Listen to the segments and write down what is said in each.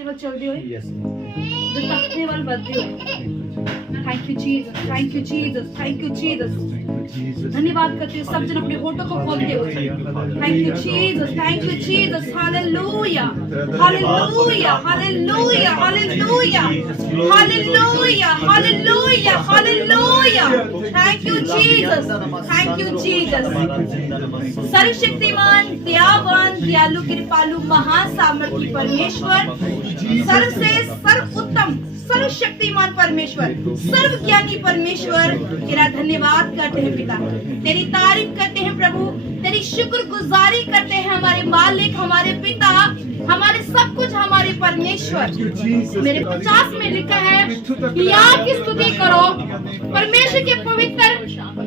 सेवक चलते हुए जो तकने वाले बढ़ते हुए। Thank you Jesus, thank you Jesus, thank you Jesus. धन्यवाद करते हैं सब जन अपने होठों को खोलते हुए। Thank you Jesus, thank you Jesus. Hallelujah, hallelujah, hallelujah, hallelujah, hallelujah, hallelujah, hallelujah. Thank you Jesus, thank you Jesus. सर्वशक्तिमान, दयावान, दयालु, कृपालु, महान सामर्थी परमेश्वर, सर्वश्रेष्ठ, सर्वोत्तम, सर्वशक्तिमान परमेश्वर, सर्वज्ञानी परमेश्वर, तेरा धन्यवाद करते हैं पिता, तेरी तारीफ करते हैं प्रभु, तेरी शुक्रगुजारी करते हैं हमारे मालिक, हमारे पिता, हमारे सब कुछ, हमारे परमेश्वर। मेरे 50 में लिखा है कि याद की स्तुति करो, परमेश्वर के पवित्र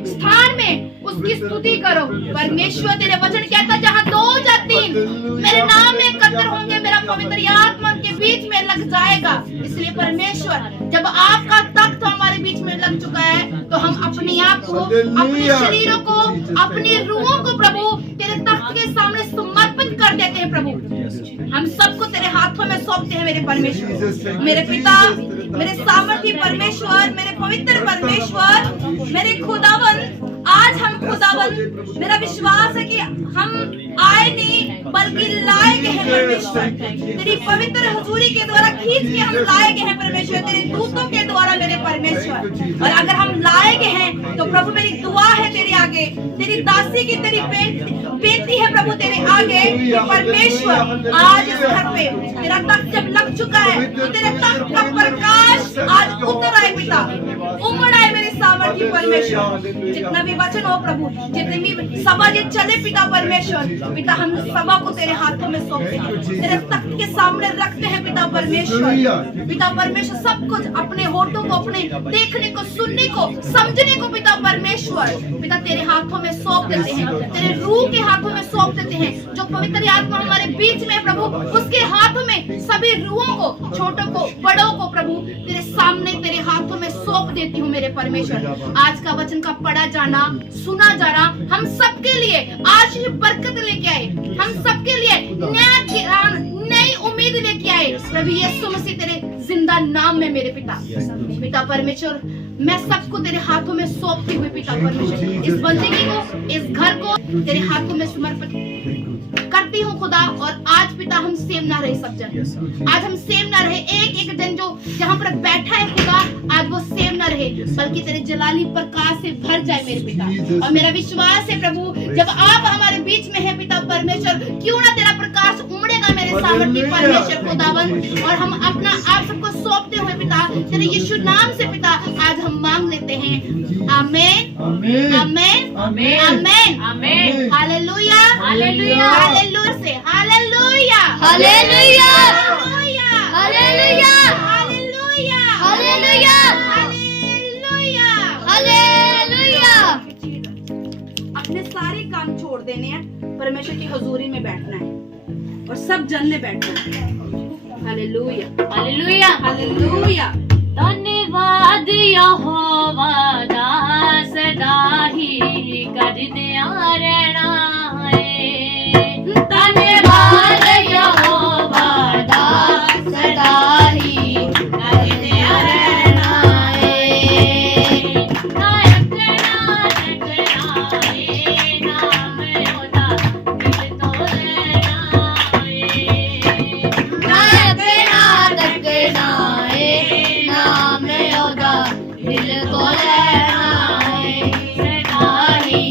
स्थान में उसकी स्तुति करो। परमेश्वर तेरे वचन कहता है जहाँ 2 या 3 मेरे नाम में एकत्र होंगे, मेरा पवित्र आत्मा के बीच में लग जाएगा। इसलिए परमेश्वर जब आपका तख्त हमारे बीच में लग चुका है तो हम अपने आप को, अपने शरीरों को, अपनी रूहों को प्रभु तेरे तख्त के सामने समर्पित कर देते हैं। प्रभु हम सबको तेरे हाथों में सौंपते हैं मेरे परमेश्वर, मेरे पिता, मेरे सामर्थी परमेश्वर, मेरे पवित्र परमेश्वर, मेरे खुदावन। आज हम खुदावन, मेरा विश्वास है कि हम आए नहीं बल्कि लाए गए हैं परमेश्वर, तेरी पवित्र हजूरी के द्वारा खींच के हम लाए गए हैं परमेश्वर, तेरे दूतों के द्वारा मेरे परमेश्वर। और अगर हम लाए गए हैं तो प्रभु मेरी दुआ है तेरे आगे, तेरी दासी की तेरी बेटी है प्रभु तेरे आगे कि परमेश्वर आज इस घर पे तेरा तख्त जब लग चुका है तो तेरे तख्त का प्रकाश आज उतर आए पिता, उमड़ आए मेरे सामर्थी परमेश्वर। जितना भी वचन हो प्रभु, जितनी भी सभा ये चले पिता परमेश्वर, पिता हम सभा को तेरे हाथों में सौंपते हैं, तेरे तख्त के सामने रखते हैं पिता परमेश्वर। पिता परमेश्वर सब कुछ अपने होठों को, अपने देखने को, सुनने को, समझने को पिता परमेश्वर, पिता तेरे हाथों में सौंप देते हैं, तेरे रूह के हाथों में सौंप देते हैं। जो पवित्र आत्मा हमारे बीच में प्रभु, उसके हाथों में सभी रूहों को, छोटों को, बड़ों को प्रभु तेरे सामने, तेरे हाथों में सौंप देती हूँ मेरे परमेश्वर। आज का वचन का पढ़ा जाना, सुना जाना हम सबके लिए आशीष बरकत लेके आए, हम सबके लिए नई उम्मीद लेके आए प्रभु यीशु मसीह तेरे जिंदा नाम में मेरे पिता। पिता परमेश्वर मैं सबको तेरे हाथों में सौंपती हुई पिता परमेश्वर, इस बंदगी को, इस घर को तेरे हाथों में समर्पित करती हूँ खुदा। और आज पिता हम सेम ना रहे सब जन, आज हम सेम ना रहे, एक एक जन जो जहाँ पर बैठा है खुदा आज वो सेम ना रहे, बल्कि तेरे जलाली प्रकाश से भर जाए मेरे पिता। और मेरा विश्वास है प्रभु जब आप हमारे बीच में है पिता परमेश्वर, क्यों ना तेरा प्रकाश उमड़ेगा मेरे सामर्थी परमेश्वर खुदावन। और हम अपना आप सबको सौंपते हुए पिता तेरे यीशु नाम से पिता आज हम मांग लेते हैं। आमीन, आमीन, आमीन, आमीन, आमीन। हालेलुया, हालेलुया, हालेलुया से hallelujah, hallelujah, hallelujah, hallelujah, hallelujah, hallelujah, hallelujah. अपने सारे काम छोड़ देने हैं, परमेश्वर की हजूरी में बैठना है और सब जन ने बैठना है। Hallelujah, hallelujah, hallelujah. धन्यवाद यहोवा दा सदा ही करदे रहना है, धन्यवाद यहोवा दा सदा ही करदे रहना है। ना रखना है नाम ओदा दिल तो लेना है, ना रखना है नाम ओदा दिल को लेना है, सदा ही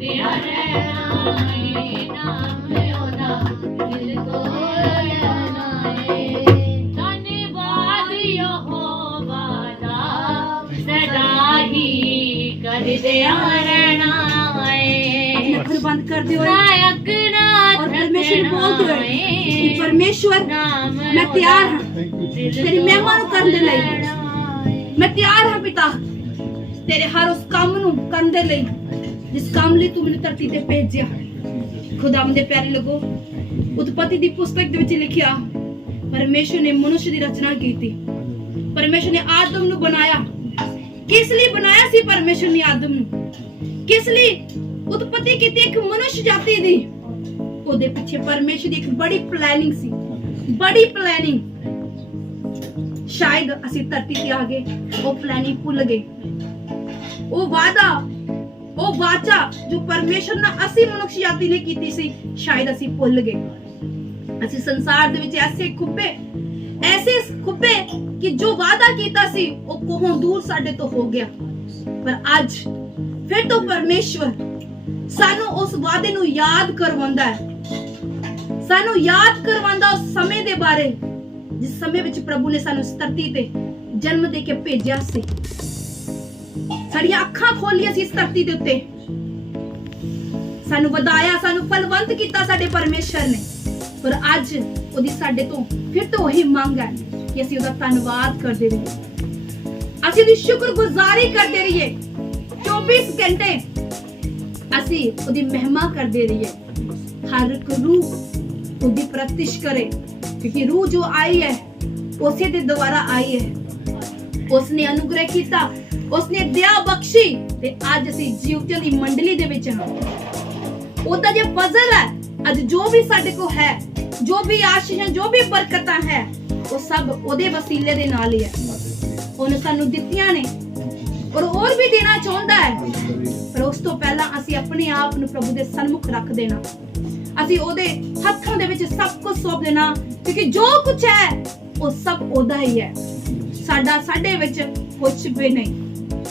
ਕਰਦਿਆਂ ਰਹਿਣਾ ਏ ਨਾਮ ਉਹਦਾ ਦਿਲ ਕੋਲ ਲੈਣਾ ਏ ਧੰਨਵਾਦ ਯਹੋਵਾ ਦਾ ਸਦਾ ਹੀ ਕਰਦਿਆਂ ਰਹਿਣਾ ਏ अखर बंद कर दो नायक और परमेश्वर बोल दो कि परमेश्वर मैं तैयार हाँ तेरी महिमा ਨੂੰ ਕਰਨ ਦੇ ਲਈ मैं तैयार हाँ पिता तेरे हर उस काम ਨੂੰ ਕਰਨ ਦੇ ਲਈ ਜਿਸ ਕੰਮ ਲਈ ਤੂੰ ਮੈਨੂੰ ਧਰਤੀ ਤੇ ਭੇਜਿਆ ਖੁਦਾਮ ਦੇ ਪਿਆਰੇ ਲੋਗੋ ਉਤਪਤੀ ਦੀ ਪੁਸਤਕ ਦੇ ਵਿੱਚ ਲਿਖਿਆ ਪਰਮੇਸ਼ਰ ਨੇ ਮਨੁੱਖ ਦੀ ਰਚਨਾ ਕੀਤੀ ਪਰਮੇਸ਼ਰ ਨੇ ਆਦਮ ਨੂੰ ਬਣਾਇਆ ਕਿਸ ਲਈ ਬਣਾਇਆ ਸੀ ਪਰਮੇਸ਼ਰ ਨੇ ਆਦਮ ਨੂੰ ਕਿਸ ਲਈ ਉਤਪਤੀ ਕੀਤੀ ਇੱਕ ਮਨੁੱਖ ਜਾਤੀ ਦੀ ਉਹਦੇ ਪਿੱਛੇ ਪਰਮੇਸ਼ਰ ਦੀ ਇੱਕ ਬੜੀ ਪਲੈਨਿੰਗ ਸੀ ਬੜੀ ਪਲੈਨਿੰਗ ਸ਼ਾਇਦ ਅਸੀਂ ਧਰਤੀ ਤੇ ਆ ਗਏ ਉਹ ਪਲੈਨਿੰਗ ਭੁੱਲ ਗਏ ਉਹ ਵਾਦਾ ਉਹ ਵਾਚਾ ਜੋ ਪਰਮੇਸ਼ਰ ਨਾਲ ਅਸੀਂ ਮਨੁੱਖ ਜਾਤੀ ਨੇ ਕੀਤੀ ਸੀ ਸ਼ਾਇਦ ਅਸੀਂ ਭੁੱਲ ਗਏ ਅਸੀਂ ਸੰਸਾਰ ਦੇ ਵਿੱਚ ਐਸੇ ਖੁੱਬੇ ਕਿ ਜੋ ਵਾਦਾ ਕੀਤਾ ਸੀ ਉਹ ਕੋਹੋਂ ਦੂਰ ਸਾਡੇ ਤੋਂ ਹੋ ਗਿਆ ਪਰ ਅੱਜ ਫਿਰ ਤੋਂ ਪਰਮੇਸ਼ਵਰ ਸਾਨੂੰ ਉਸ ਵਾਅਦੇ ਨੂੰ ਯਾਦ ਕਰਵਾਉਂਦਾ ਹੈ ਸਾਨੂੰ ਯਾਦ ਕਰਵਾਉਂਦਾ ਉਸ ਸਮੇਂ ਦੇ ਬਾਰੇ ਜਿਸ ਸਮੇਂ ਵਿੱਚ ਪ੍ਰਭੂ ਨੇ ਸਾਨੂੰ ਇਸ ਧਰਤੀ ਤੇ ਜਨਮ ਦੇ ਕੇ ਭੇਜਿਆ ਸੀ ਸਾਡੀਆਂ ਅੱਖਾਂ ਖੋਲੀਆਂ ਸੀ ਇਸ ਧਰਤੀ ਦੇ ਉੱਤੇ ਸਾਨੂੰ ਵਧਾਇਆ ਸਾਨੂੰ ਫਲਵੰਤ ਕੀਤਾ ਸਾਡੇ ਪਰਮੇਸ਼ਰ ਨੇ ਪਰ ਅੱਜ ਉਹਦੀ ਸਾਡੇ ਤੋਂ ਫਿਰ ਤੋਂ ਉਹੀ ਮੰਗ ਹੈ ਕਿ ਅਸੀਂ ਉਹਦਾ ਧੰਨਵਾਦ ਕਰਦੇ ਰਹੀਏ ਅਸੀਂ ਉਹਦੀ ਸ਼ੁਕਰਗੁਜ਼ਾਰੀ ਕਰਦੇ ਰਹੀਏ 24 ਘੰਟੇ ਅਸੀਂ ਉਹਦੀ ਮਹਿਮਾ ਕਰਦੇ ਰਹੀਏ ਹਰ ਇੱਕ ਰੂਹ ਉਹਦੀ ਪ੍ਰਤਿਸ਼ ਕਰੇ ਕਿਉਂਕਿ ਰੂਹ ਜੋ ਆਈ ਹੈ ਉਸੇ ਦੇ ਦੁਆਰਾ ਆਈ ਹੈ ਉਸਨੇ ਅਨੁਗ੍ਰਹ ਕੀਤਾ ਉਸਨੇ ਦਇਆ ਬਖਸ਼ੀ ਤੇ ਅੱਜ ਅਸੀਂ ਜੀਵਤਿਆਂ ਦੀ ਮੰਡਲੀ ਦੇ ਵਿੱਚ ਹਾਂ ਉਹਦਾ ਜੇ ਫਜ਼ਲ ਹੈ ਅੱਜ ਜੋ ਵੀ ਸਾਡੇ ਕੋਲ ਹੈ ਜੋ ਵੀ ਆਸ਼ੀਸ਼ਾਂ ਜੋ ਵੀ ਬਰਕਤਾਂ ਹੈ ਉਹ ਸਭ ਉਹਦੇ ਵਸੀਲੇ ਦੇ ਨਾਲ ਹੀ ਹੈ ਉਹਨੇ ਸਾਨੂੰ ਦਿੱਤੀਆਂ ਨੇ ਔਰ ਹੋਰ ਵੀ ਦੇਣਾ ਚਾਹੁੰਦਾ ਹੈ ਪਰ ਉਸ ਤੋਂ ਪਹਿਲਾਂ ਅਸੀਂ ਆਪਣੇ ਆਪ ਨੂੰ ਪ੍ਰਭੂ ਦੇ ਸਨਮੁਖ ਰੱਖ ਦੇਣਾ ਅਸੀਂ ਉਹਦੇ ਹੱਥਾਂ ਦੇ ਵਿੱਚ ਸਭ ਕੁਝ ਸੌਂਪ ਦੇਣਾ ਕਿਉਂਕਿ ਜੋ ਕੁਝ ਹੈ ਉਹ ਸਭ ਉਹਦਾ ਹੀ ਹੈ ਸਾਡੇ ਵਿੱਚ ਕੁਝ ਵੀ ਨਹੀਂ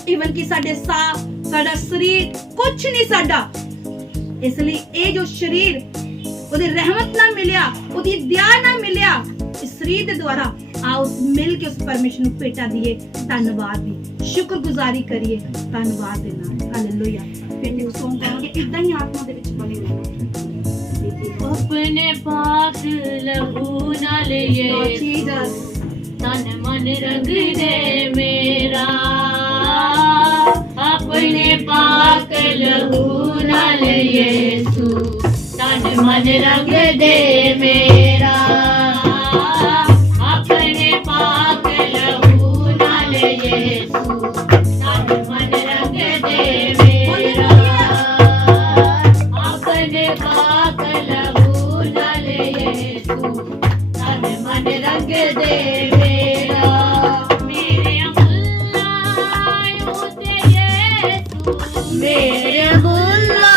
ਇਵਨ ਕਿ ਸਾਡੇ ਸਾਹ ਸਾਡਾ ਸਰੀਰ ਕੁਝ ਨਹੀਂ ਸਾਡਾ ਇਸ ਲਈ ਇਹ ਜੋ ਸਰੀਰ ਉਹਦੀ ਰਹਿਮਤ ਨਾਲ ਮਿਲਿਆ ਉਹਦੀ ਦਇਆ ਨਾਲ ਮਿਲਿਆ ਇਸ ਸਰੀਰ ਦੇ ਦੁਆਰਾ ਆਓ ਮਿਲ ਕੇ ਉਸ ਪਰਮੇਸ਼ਰ ਨੂੰ ਭੇਟਾ ਦਈਏ ਧੰਨਵਾਦ ਦੀ ਸ਼ੁਕਰਗੁਜ਼ਾਰੀ ਕਰੀਏ ਧੰਨਵਾਦ ਦੇ ਨਾਲ ਹਾਲੇਲੂਇਆ ਫਿਰ ਇਹ ਸੌਂਗ ਗਾਵਾਂਗੇ ਇਦਾਂ ਹੀ ਆਤਮਾ ਦੇ ਵਿੱਚ ਬਣੇ ਰਹਿਣਾ अपने पाक लहू नाल ये तन मन रंग दे मेरा अपने पाक लहू नाल यीशु तन मन रंग दे मेरा अपने पाक लहू नाल यीशु तन मन रंग दे मेरा अपने पाक तन मन रंग दे मेरा मेरे मुल्ला उते यीशु मेरे मुल्ला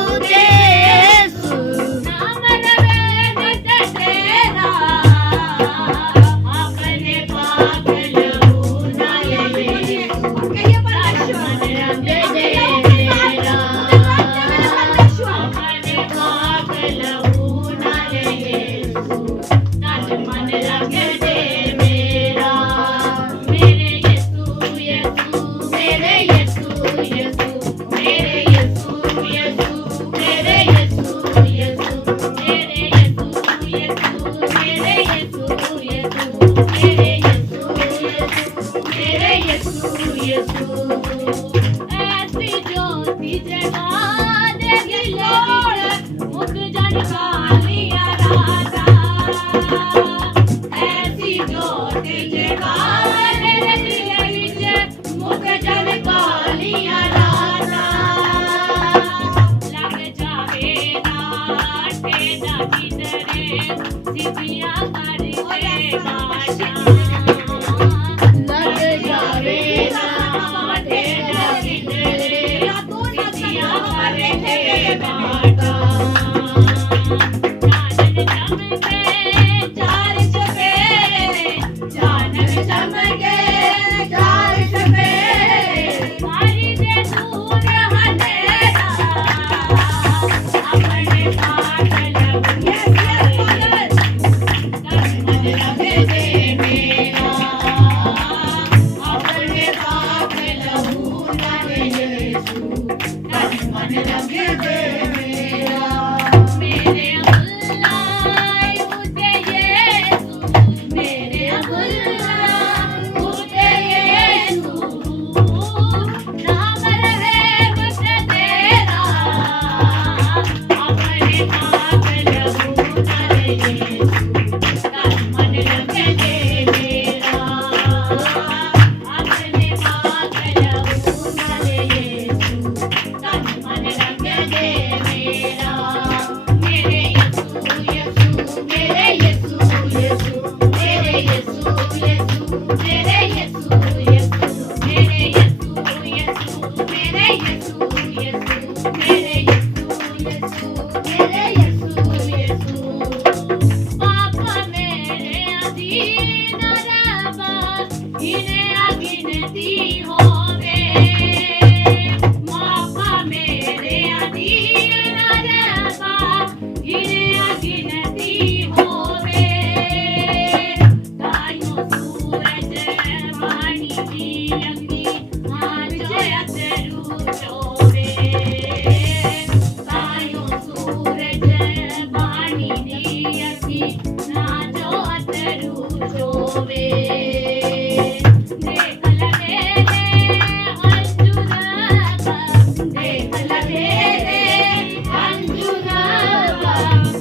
उते यीशु नाम लवे तेरा अपने पाक लहू नाल यीशु कहिए परमेश्वर रंग दे मेरा अपने पाक लहू नाल यीशु तन मन रंग दे मेरा मेरे यीशु यीशु मेरे यीशु यीशु मेरे यीशु यीशु मेरे यीशु यीशु मेरे यीशु यीशु मेरे यीशु यीशु मेरे यीशु यीशु मेरे यीशु यीशु ऐसी ज्योति जगा देगी लोड़ मुख जन कालिया राजा ऐसी ज्योति जगा देगी विच मुख जन कालिया राजा लग जावे ना ठेडा किधरे सिपिया करके बाजा लग जावे ना ठेडा किधरे सिपिया करके बाजा जानन चमके चार चफेरे मारी दे दूर हनेरा मेरे यीशु यीशु मेरे यीशु यीशु पापा मेरे अधीन रबा इन्हें अगिनती होवे पापा मेरे अधीन रबा इन्हें अगिनती होवे तायो सूरज पानी दी अग्नि आज अतरू चोवे तायो सूरज पानी दी अग्नि आज अतरू चोवे देख लगे रे अंजुना देख लगे रे अंजुना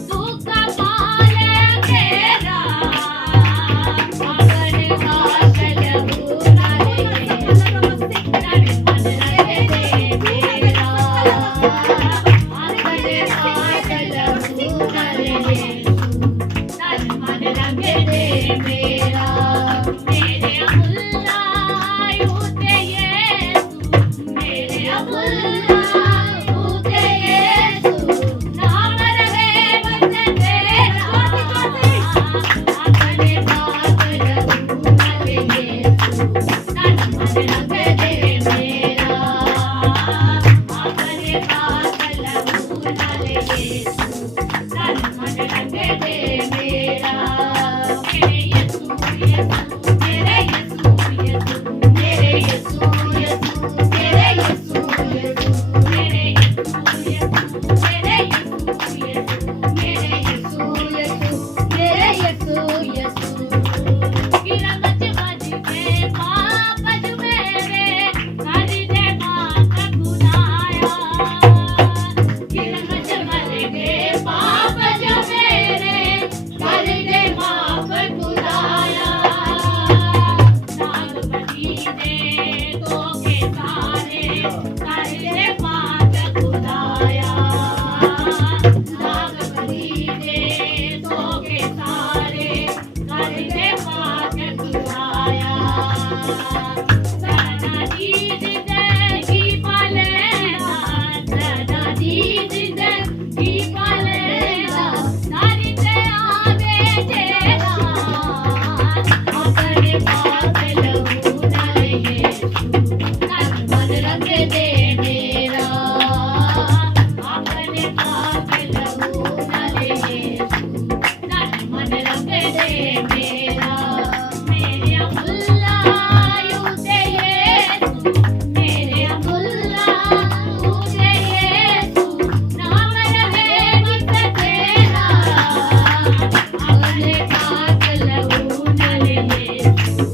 तू कमाल तेरा अगर कासल बुरा लगे तन मन लगे दे मेरा अगर कासल बुरा लगे तन मन लगे दे मेरा मेरे अमुल्ला यूते यीशु मेरे अमुल्ला यूते यीशु नाम रहे बस तेरा अपने बात रहू नले यीशु तन मन लगे दे मेरा अपने बात रहू नले यीशु तन मन लगे दे मेरा मेरे यीशु यीशु मेरे यीशु यीशु मेरे यीशु यीशु मेरे यीशु यीशु मेरे यीशु यीशु मेरे यीशु यीशु मेरे यीशु यीशु मेरे यीशु यीशु किरमत बज के पाप जो मेरे कर दे माफ खुदाया किरमत बज के पाप जो मेरे कर दे माफ खुदाया नाग बली दे तो के सारे कर दे माफ खुदाया नाग बली दे तो के सारे कर दे माफ खुदाया सदा दी जिंदगी पालेगा सदा दी जिंदगी पालेगा नारी ते आवे तेरा अपने पाप लहू नाले यीशु तन मन रंग दे मेरा अपने पाप लहू नाले यीशु तन मन रंग दे मेरा मेरे अमुल्ला यूते यीशु मेरे अमुल्ला यूते यीशु नाम रहे बस तेरा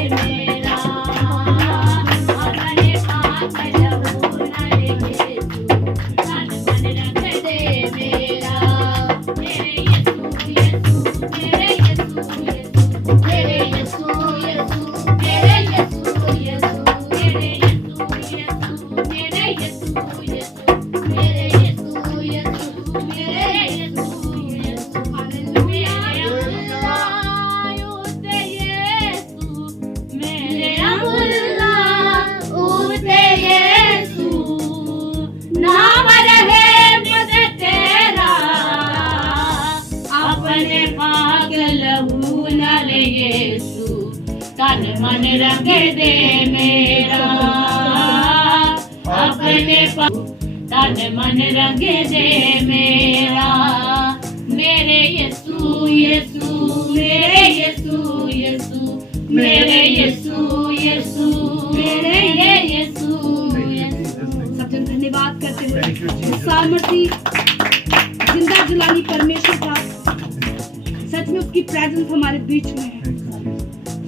अपने पाप लहू नाले यीशु तन मन रंग दे मेरा अपने पाप लहू नाले यीशु तन मन रंग दे मेरा मेरे यीशु यीशु मेरे यीशु यीशु मेरे यीशु यीशु मेरे यीशु यीशु मेरे यीशु यीशु मेरे यीशु यीशु मेरे यीशु यीशु मेरे यीशु यीशु हालेलुया यूते यीशु मेरे अमुल्ला यूते यीशु नाम रहे बस तेरा अपने पाक लहू नाले यीशु तन मन रंग दे मेरा अपने तन मन रंग दे मेरा मेरे यीशु यीशु मेरे यीशु यीशु मेरे यीशु यीशु मेरे यीशु सबसे धन्यवाद करते हुए सामर्थी जिंदा जलानी परमेश्वर का सच में उसकी प्रेजेंस हमारे बीच में है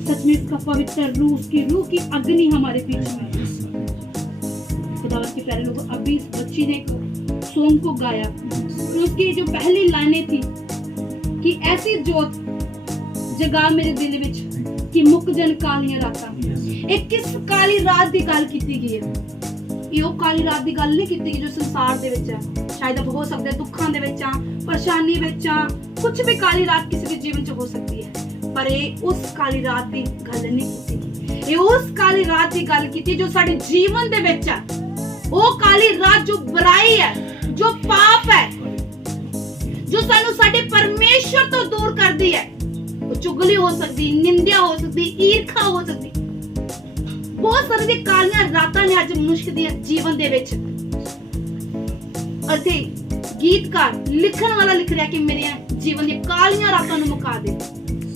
सच में इसका पवित्र रूह उसकी रूह की अग्नि हमारे बीच में है खुदावंत के प्यारे लोगों अभी इस बच्ची ने सॉन्ग को गाया तो उसकी जो पहली लाइनें थी कि ऐसी जोत जगा मेरे दिल विच कि मुक जन कालियां रातां ਇਹ ਕਿਸ ਕਾਲੀ ਰਾਤ ਦੀ ਗੱਲ ਕੀਤੀ ਗਈ ਹੈ ਇਹ ਉਹ ਕਾਲੀ ਰਾਤ ਦੀ ਗੱਲ ਨਹੀਂ ਕੀਤੀ ਗਈ ਜੋ ਸੰਸਾਰ ਦੇ ਵਿੱਚ ਹੈ ਸ਼ਾਇਦ ਹੋ ਸਕਦਾ ਦੁੱਖਾਂ ਦੇ ਵਿੱਚ ਆ ਪਰੇਸ਼ਾਨੀ ਵਿੱਚ ਆ ਕੁਝ ਵੀ ਕਾਲੀ ਰਾਤ ਕਿਸੇ ਦੇ ਜੀਵਨ 'ਚ ਹੋ ਸਕਦੀ ਹੈ ਪਰ ਇਹ ਉਸ ਕਾਲੀ ਰਾਤ ਦੀ ਗੱਲ ਨਹੀਂ ਕੀਤੀ ਇਹ ਉਸ ਕਾਲੀ ਰਾਤ ਦੀ ਗੱਲ ਕੀਤੀ ਜੋ ਸਾਡੇ ਜੀਵਨ ਦੇ ਵਿੱਚ ਆ ਉਹ ਕਾਲੀ ਰਾਤ ਜੋ ਬੁਰਾਈ ਹੈ, ਜੋ ਪਾਪ ਹੈ, ਜੋ ਸਾਨੂੰ ਸਾਡੇ ਪਰਮੇਸ਼ਰ ਤੋਂ ਦੂਰ ਕਰਦੀ ਹੈ। ਉਹ ਚੁਗਲੀ ਹੋ ਸਕਦੀ, ਨਿੰਦਿਆ ਹੋ ਸਕਦੀ, ਈਰਖਾ ਹੋ ਸਕਦੀ, ਬਹੁਤ ਸਾਰੀਆਂ ਕਾਲੀਆਂ ਰਾਤਾਂ ਨੇ ਅੱਜ ਮਨੁੱਖ ਦੇ ਜੀਵਨ ਦੇ ਵਿੱਚ। ਅਤੇ ਗੀਤਕਾਰ ਲਿਖਣ ਵਾਲਾ ਲਿਖ ਰਿਹਾ ਕਿ ਮੇਰੇ ਜੀਵਨ ਦੀਆਂ ਕਾਲੀਆਂ ਰਾਤਾਂ ਨੂੰ ਮੁਕਾ ਦੇ,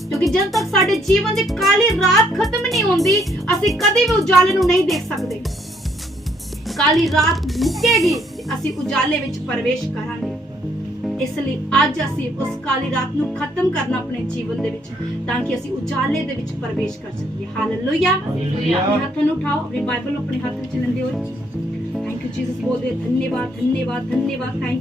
ਕਿਉਂਕਿ ਜਦ ਤੱਕ ਸਾਡੇ ਜੀਵਨ ਦੀ ਕਾਲੀ ਰਾਤ ਖਤਮ ਨਹੀਂ ਹੁੰਦੀ, ਅਸੀਂ ਕਦੇ ਵੀ ਉਜਾਲੇ ਨੂੰ ਨਹੀਂ ਦੇਖ ਸਕਦੇ। ਕਾਲੀ ਰਾਤ ਮੁੱਕੇਗੀ ਤੇ ਅਸੀਂ ਉਜਾਲੇ ਵਿੱਚ ਪ੍ਰਵੇਸ਼ ਕਰਾਂਗੇ। ਇਸ ਲਈ ਅੱਜ ਅਸੀਂ ਉਸ ਕਾਲੀ ਰਾਤ ਨੂੰ ਖਤਮ ਕਰਨਾ ਆਪਣੇ ਜੀਵਨ ਦੇ ਵਿੱਚ, ਤਾਂ ਕਿ ਅਸੀਂ ਉਜਾਲੇ ਦੇ ਵਿੱਚ ਪ੍ਰਵੇਸ਼ ਕਰ ਸਕੀਏ। ਹਾਲੇਲੂਇਆ। ਆਪਣੇ ਹੱਥਾਂ ਨੂੰ ਉਠਾਓ, ਆਪਣੀ ਬਾਈਬਲ ਨੂੰ ਆਪਣੇ ਹੱਥ ਵਿੱਚ ਲੈਂਦੇ ਹੋਏ थैंक यू जीसस बोलते धन्यवाद धन्यवाद धन्यवाद। Thank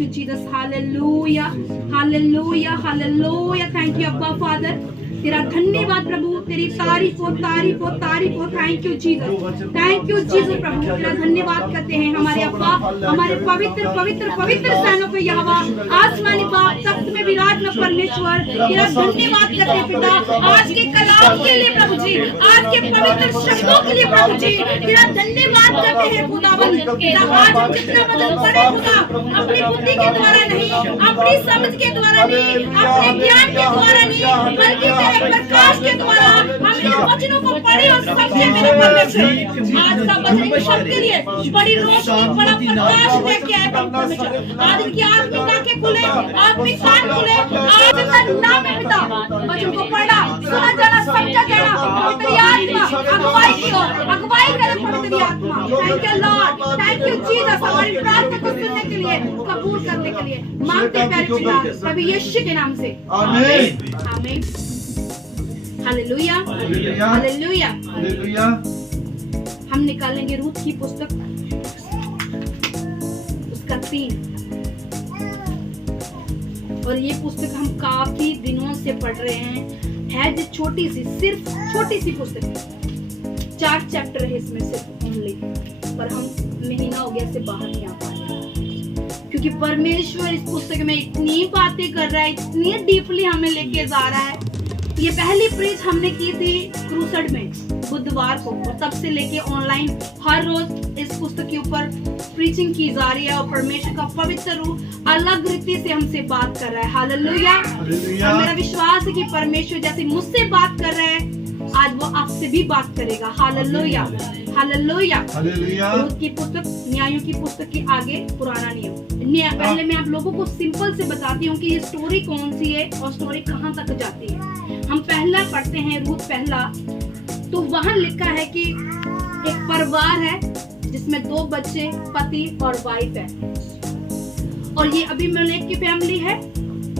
you Jesus hallelujah hallelujah hallelujah. Thank you अब्बा फादर, तेरा धन्यवाद प्रभु, तेरी तारीफ हो तारीफ हो तारीफ हो। थैंक यू जीसस प्रभु, तेरा धन्यवाद करते हैं हमारे अब्बा, हमारे पवित्र पवित्र पवित्र स्थानों पे यहोवा आसमानी बाप तख्त में विराजमान परमेश्वर, तेरा धन्यवाद करते हैं पिता आज के कलाम के लिए प्रभु जी, आज के पवित्र शब्दों के लिए प्रभु जी, तेरा धन्यवाद करते हैं खुदावन। तेरा आज जितना मदद करे खुदा, अपनी बुद्धि के द्वारा नहीं, अपनी समझ के द्वारा नहीं, अपने ज्ञान के द्वारा नहीं, बल्कि तेरे प्रकाश के द्वारा हम इन वचनों को पढ़े और समझे मेरे परमेश्वर। आज का वचन इन सबके लिए बड़ी रोशनी, बड़ा प्रकाश लेके आए प्रभु परमेश्वर। आज इनकी आत्मिक आंखें खुले, आत्मिक कान खुले, आज का नाम है पिता। वचन को पढ़ा, सुना जाना, समझा जाना, पवित्र आत्मा अगुवाई की ओर अगुवाई करे पवित्र आत्मा। Thank you Lord, thank you Jesus, हमारी प्रार्थना को सुनने के लिए, कबूल करने के लिए मांगते प्यारे पिता प्रभु यीशु के नाम से, आमीन आमीन। Hallelujah hallelujah hallelujah. हम निकालेंगे रूत की पुस्तक, उसका 3, और ये पुस्तक हम काफी दिनों से पढ़ रहे हैं। है जो छोटी सी, सिर्फ छोटी सी पुस्तक है, 4 चैप्टर है इसमें सिर्फ ओनली, पर हम महीना हो गया से बाहर नहीं आ पा रहे, क्योंकि परमेश्वर इस पुस्तक में इतनी बातें कर रहा है, इतनी डीपली हमें लेके जा रहा है। ये पहली प्रीच हमने की थी क्रूसेड में बुधवार को, और तब से लेके ऑनलाइन हर रोज इस पुस्तक के ऊपर प्रीचिंग की जा रही है, और परमेश्वर का पवित्र रूप अलग रीति से हमसे बात कर रहा है। हालेलुया। और मेरा विश्वास है कि परमेश्वर जैसे मुझसे बात कर रहा है, आज वो आपसे भी बात करेगा। Hallelujah hallelujah hallelujah. रूत की पुस्तक, न्यायों की पुस्तक के आगे पुराना नियम। पहले मैं आप लोगों को सिंपल से बताती हूँ कि ये स्टोरी कौन सी है और स्टोरी कहाँ तक जाती है। हम पहला पढ़ते हैं रूत पहला, तो वहाँ लिखा है कि एक परिवार है जिसमें 2 बच्चे, पति और वाइफ है, और ये अबीमेलेक की फैमिली है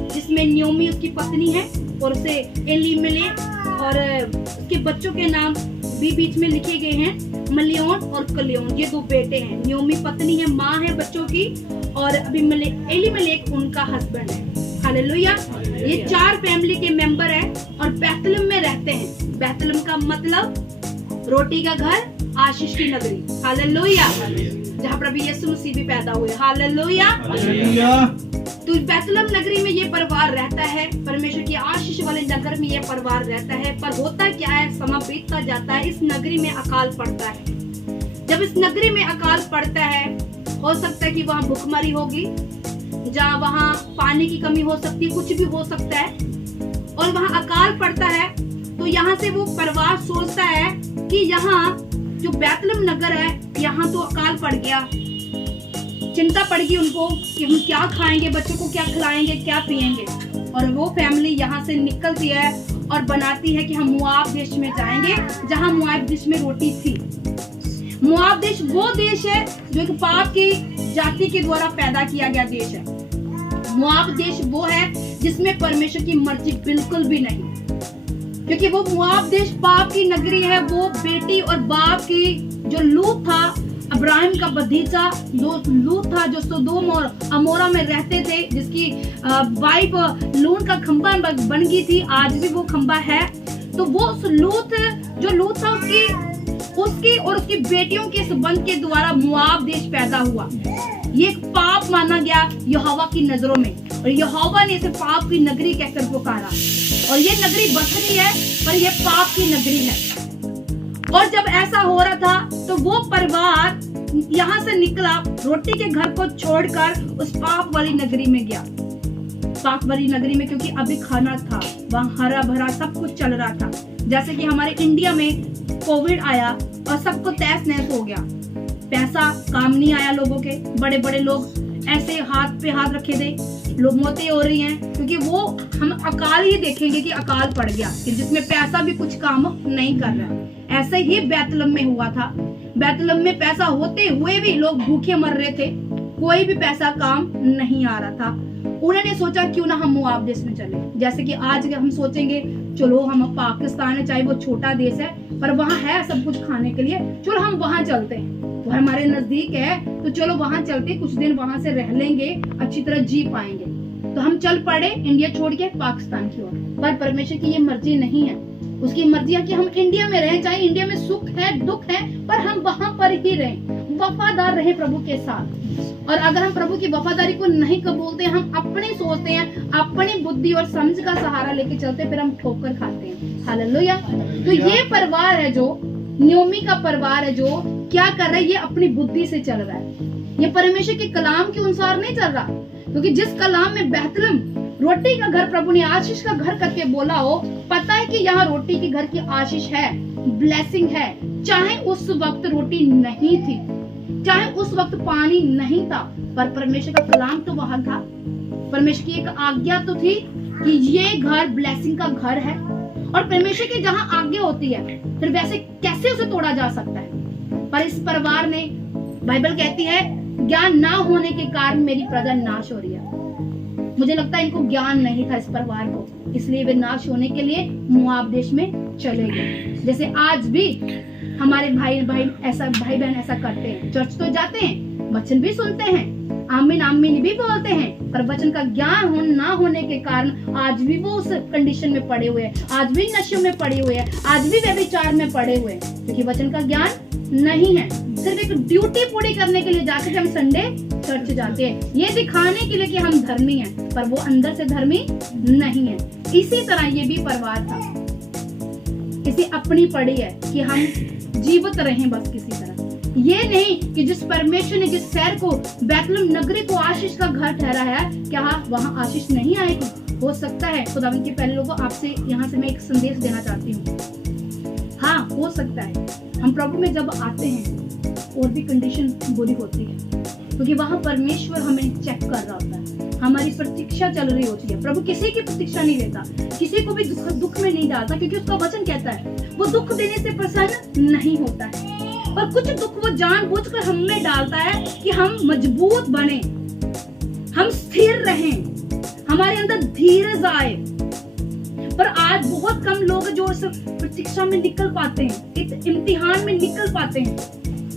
जिसमें न्योमी उसकी पत्नी है, और उसे एलीमेलेक, और उसके बच्चों के नाम भी बीच में लिखे गए हैं, मलियोन और कलियोन। ये 2 बेटे हैं, न्योमी पत्नी है, माँ है बच्चों की, और अबीमेलेक एलीमेलेक उनका हस्बैंड है। हालेलुया। ये 4 फैमिली के मेंबर है और बैतलहम में रहते हैं। बैतलहम का मतलब रोटी का घर, आशीष की नगरी। हालेलुया। जहाँ प्रभु यीशु मसीह भी पैदा हुए। हालेलुया। तो बैतलहम नगरी में ये परिवार रहता है, परमेश्वर की आशीष वाले नगर में ये परिवार रहता है। पर होता क्या है, समय बीतता जाता है, इस नगरी में अकाल पड़ता है। जब इस नगरी में अकाल पड़ता है, हो सकता है कि वहाँ भूखमरी होगी, जहाँ वहाँ पानी की कमी हो सकती है, कुछ भी हो सकता है, और वहाँ अकाल पड़ता है। तो यहाँ से वो परिवार सोचता है कि यहाँ जो बैतलहम नगर है, यहाँ तो अकाल पड़ गया, चिंता पड़ गई उनको कि हम क्या खाएंगे, बच्चों को क्या खिलाएंगे, क्या पिएंगे। और वो फैमिली यहाँ से निकलती है और बनाती है कि हम मोआब देश में जाएंगे, जहाँ मोआब देश में रोटी थी। मोआब देश वो देश है जो एक पाप की जाति के द्वारा पैदा किया गया देश है। मोआब देश वो है जिसमें परमेश्वर की मर्जी बिल्कुल भी नहीं, क्योंकि वो मोआब देश पाप की नगरी है। वो बेटी और बाप की, जो लूत था, अब्राहिम का भतीजा लूत था, जो सोदोम और अमोरा में रहते थे, जिसकी वाइफ लून का खंबा बन गई थी, आज भी वो खंबा है। तो वो जो लूत था, उसकी और उसकी बेटियों के संबंध के द्वारा मोआब देश पैदा हुआ। ये एक पाप माना गया यहोवा की नजरों में, और यहोवा ने इसे पाप की नगरी कहकर पुकारा। और ये नगरी बसरी है, पर ये पाप की नगरी है। और जब ऐसा हो रहा था, तो वो परिवार यहाँ से निकला, रोटी के घर को छोड़कर उस पाप वाली नगरी में गया। पाप वाली नगरी में क्योंकि अभी खाना था, वहाँ हरा भरा सब कुछ चल रहा था। जैसे कि हमारे इंडिया में कोविड आया और सबको तहस नहस हो गया, पैसा काम नहीं आया लोगों के, बड़े बड़े लोग ऐसे हाथ पे हाथ रखे थे, लोग मौतें हो रही हैं क्योंकि वो हम अकाल ही देखेंगे कि अकाल पड़ गया कि जिसमें पैसा भी कुछ काम नहीं कर रहा। ऐसे ही बैतलहम में हुआ था। बैतलहम में पैसा होते हुए भी लोग भूखे मर रहे थे, कोई भी पैसा काम नहीं आ रहा था। उन्होंने सोचा क्यों ना हम मुआब देश में चले। जैसे कि आज हम सोचेंगे चलो हम पाकिस्तान है, चाहे वो छोटा देश है पर वहाँ है सब कुछ खाने के लिए, चलो हम वहाँ चलते हैं, वो हमारे नजदीक है तो चलो वहाँ चलते, कुछ दिन वहाँ से रह लेंगे, अच्छी तरह जी पाएंगे। तो हम चल पड़े इंडिया छोड़ के पाकिस्तान की ओर। पर परमेश्वर की ये मर्जी नहीं है। उसकी मर्जी है कि हम इंडिया में रहें, चाहे इंडिया में सुख है दुख है पर हम वहाँ पर ही रहें, वफादार रहे प्रभु के साथ। और अगर हम प्रभु की वफादारी को नहीं कबूलते, हम अपने सोचते हैं, अपनी बुद्धि और समझ का सहारा लेके चलते, फिर हम ठोकर खाते हैं। हालेलुया। तो ये परिवार है जो नयोमी का परिवार है जो क्या कर रहा है, ये अपनी बुद्धि से चल रहा है, ये परमेश्वर के कलाम के अनुसार नहीं चल रहा। क्योंकि जिस कलाम में बैतलहम रोटी का घर प्रभु ने आशीष का घर करके बोला हो, पता है कि यहाँ रोटी के घर की आशीष है, ब्लेसिंग है। चाहे उस वक्त रोटी नहीं थी, चाहे उस वक्त पानी नहीं था, पर परमेश्वर का कलाम तो वहां था। परमेश्वर की एक आज्ञा तो थी कि ये घर ब्लेसिंग का घर है। और परमेश्वर की जहाँ आज्ञा होती है फिर वैसे कैसे उसे तोड़ा जा सकता है। पर इस परिवार ने, बाइबल कहती है, ज्ञान ना होने के कारण मेरी प्रजा नाश हो रही है। मुझे लगता है इनको ज्ञान नहीं था इस परिवार को, इसलिए वे नाश होने के लिए मुआब देश में चले गए। जैसे आज भी हमारे भाई बहन ऐसा करते हैं, चर्च तो जाते हैं, वचन भी सुनते हैं, आमीन आमीन भी बोलते हैं, पर वचन का ज्ञान ना होने के कारण आज भी वो उस कंडीशन में पड़े हुए हैं, आज भी नशों में पड़े हुए हैं, आज भी व्यभिचार में पड़े हुए हैं, क्योंकि वचन का ज्ञान नहीं है। सिर्फ एक ड्यूटी पूरी करने के लिए जाते थे हम संडे चर्च जाते हैं, ये दिखाने के लिए कि हम धर्मी हैं, पर वो अंदर से धर्मी नहीं है। इसी तरह ये भी परिवार था, इसे अपनी पड़ी है कि हम जीवित रहें बस किसी तरह। ये नहीं कि जिस परमेश्वर ने जिस शहर को बैतलहम नगरी को आशीष का घर ठहराया है, क्या वहाँ आशीष नहीं आएगी? हो सकता है। खुदावंद के पहले लोगों, आपसे यहाँ से मैं एक संदेश देना चाहती हूँ। हाँ, हो सकता है हम प्रभु में जब आते हैं और भी कंडीशन बुरी होती है, क्योंकि वहाँ परमेश्वर हमें चेक कर रहा होता है, हमारी प्रतीक्षा चल रही होती है। प्रभु किसी की प्रतीक्षा नहीं लेता, किसी को भी दुख में नहीं डालता, क्योंकि उसका वचन कहता है वो दुख देने से प्रसन्न नहीं होता है। और कुछ दुख वो जानबूझकर हम में डालता है कि हम मजबूत बने, हम स्थिर रहें, हमारे अंदर धीरज आए। पर आज बहुत कम लोग जो इस प्रतीक्षा में निकल पाते हैं, इस इम्तिहान में निकल पाते हैं,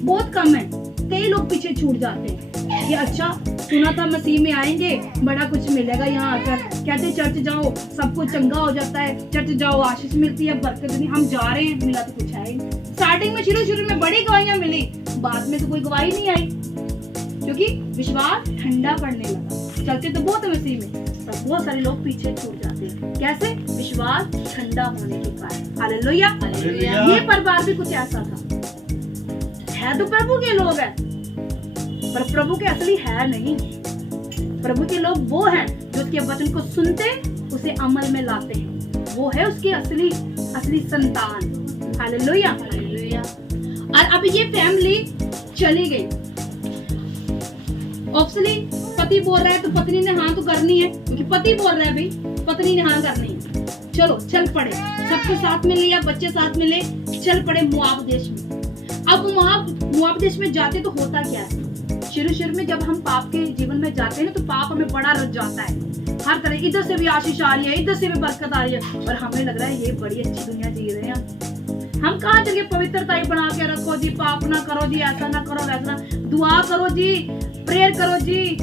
बहुत कम है। कई लोग पीछे छूट जाते हैं कि अच्छा सुना था मसीह में आएंगे बड़ा कुछ मिलेगा, यहाँ आकर कहते चर्च जाओ सब कुछ चंगा हो जाता है, चर्च जाओ आशीष मिलती है, बरकत नहीं। हम जा रहे हैं, मिला तो कुछ है। स्टार्टिंग में शुरू में बड़ी गवाहियां मिली, बाद में तो कोई गवाही नहीं आई, क्योंकि विश्वास ठंडा पड़ने लगा। चलते तो बहुत मसीह में, पर बहुत सारे लोग पीछे छूट जाते हैं। कैसे? विश्वास ठंडा होने के कारण। हालेलुया। ये परिवार भी कुछ ऐसा था, है तो प्रभु के लोग हैं, पर प्रभु के असली है नहीं। प्रभु के लोग वो हैं जो उसके वचन को सुनते, उसे अमल में लाते हैं, वो है उसकी असली संतान। हालेलुया। और अब ये फैमिली चली गई। ऑब्वियसली पति बोल रहा है तो पत्नी ने हाँ तो करनी है, क्योंकि पति बोल रहा है भाई, पत्नी ने हाँ करनी है। चलो चल पड़े, सबको साथ में लिया, बच्चे साथ में ले, चल पड़े मुआब देश में। अब मुआब देश में जाते तो होता क्या है, शुरू में जब हम पाप के जीवन में जाते हैं तो पाप हमें बड़ा रच जाता है, हर तरह इधर से भी आशीष आ रही है, इधर से भी बरकत आ रही है, और हमें लग रहा है ये बड़ी अच्छी दुनिया जी रहे हैं। हम कहाँ चलिए पवित्रता बना के रखो जी, पाप ना करो जी, ऐसा ना करो वैसा, दुआ करो जी, प्रेयर करो जी,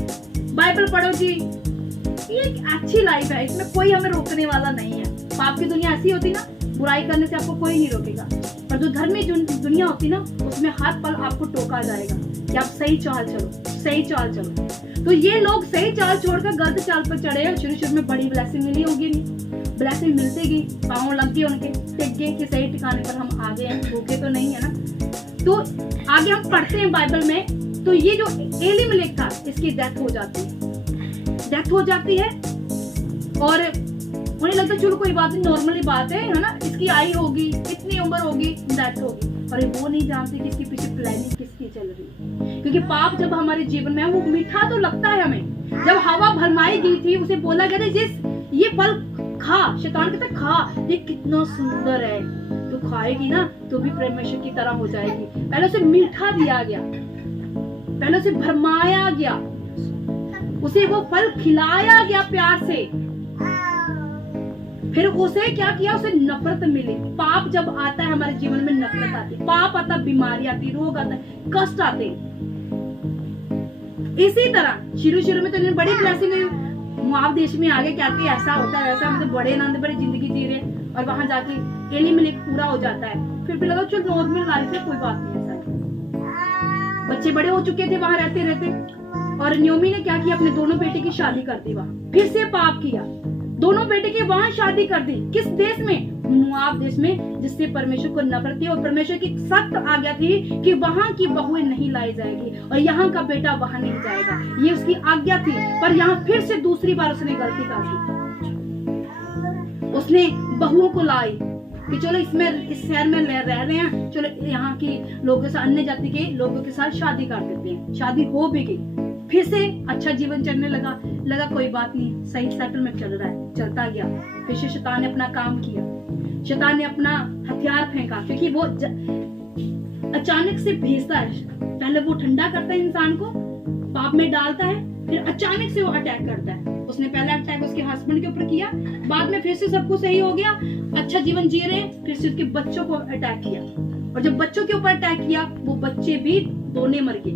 बाइबल पढ़ो जी। ये एक अच्छी लाइफ है, इसमें कोई हमें रोकने वाला नहीं है। पाप की दुनिया ऐसी होती ना, बुराई करने से आपको कोई नहीं रोकेगा, पर जो धर्मी दुनिया होती ना, उसमें हर पल आपको टोका जाएगा कि आप सही चाल चलो, सही चाल चलो। तो ये लोग सही चाल छोड़कर गलत चाल पर चढ़े। शुरू में बड़ी ब्लेसिंग मिली होगी, नहीं ब्लेसिंग मिलती गई, पाँव लग गए उनके, टिक गए कि सही ठिकाने पर हम आ गए हैं, भूखे तो नहीं है ना। तो आगे हम पढ़ते हैं बाइबल में, तो ये जो एलीमेलेक था इसकी डेथ हो जाती है और उन्हें लगता है चलो कोई बात नहीं, नॉर्मली बात है ना, इसकी आई होगी, इतनी उम्र होगी, डेथ होगी। और वो नहीं जानते कि इसके पीछे प्लानिंग किसकी चल रही है। क्योंकि पाप जब हमारे जीवन में है वो मीठा तो लगता है हमें। जब हवा भरमाई गई थी उसे बोला गया था जिस ये फल खा, शैतान कहता खा, ये कितना सुंदर है, तो खाएगी ना तो भी परमेश्वर की तरह हो जाएगी। पहले उसे मीठा दिया गया, पहले उसे भरमाया गया, उसे वो फल खिलाया गया प्यार से, फिर उसे क्या किया, उसे नफरत मिली। पाप जब आता है हमारे जीवन में नफरत आती, पाप आता, बीमारी आती, रोग आता, कष्ट आते। इसी तरह शुरू में तो इन्हें बड़ी ब्लेसिंग मुआब देश में आगे कहते हैं ऐसा होता है वैसा, मतलब बड़े आनंद बड़ी जिंदगी जी रहे, और वहां जाके एलीमेलेक पूरा हो जाता है। फिर लगा चलो नॉर्मल लाइफ है, कोई बात नहीं, ऐसा बच्चे बड़े हो चुके थे वहां रहते रहते। और न्योमी ने क्या किया, अपने दोनों बेटे की शादी कर दी वहां, फिर से पाप किया, दोनों बेटे की वहां शादी कर दी। किस देश में? मुआब देश में, जिससे परमेश्वर को नफरत थी और परमेश्वर की सख्त आज्ञा थी कि वहां की बहुएं नहीं लाई जाएगी और यहाँ का बेटा वहां नहीं जाएगा, ये उसकी आज्ञा थी। पर यहाँ फिर से दूसरी बार उसने गलती कर दी, उसने बहुओं को लाई कि चलो इस शहर में रह रहे हैं, चलो यहाँ की लोगों के साथ, अन्य जाति के लोगों के साथ शादी कर देते हैं। शादी हो भी गई, फिर से अच्छा जीवन चलने लगा कोई बात नहीं, सही सेटलमेंट चल रहा है, चलता गया। फिर से शैतान ने अपना काम किया, शैतान ने अपना हथियार फेंका, क्योंकि वो अचानक से भेजता है। पहले वो ठंडा करता है इंसान को, पाप में डालता है, फिर अचानक से वो अटैक करता है। उसने पहला अटैक उसके हस्बैंड के ऊपर किया, बाद में फिर से सब कुछ सही हो गया, अच्छा जीवन जी रहे, फिर से उसके बच्चों को अटैक किया, और जब बच्चों के ऊपर अटैक किया वो बच्चे भी दोनों मर गए।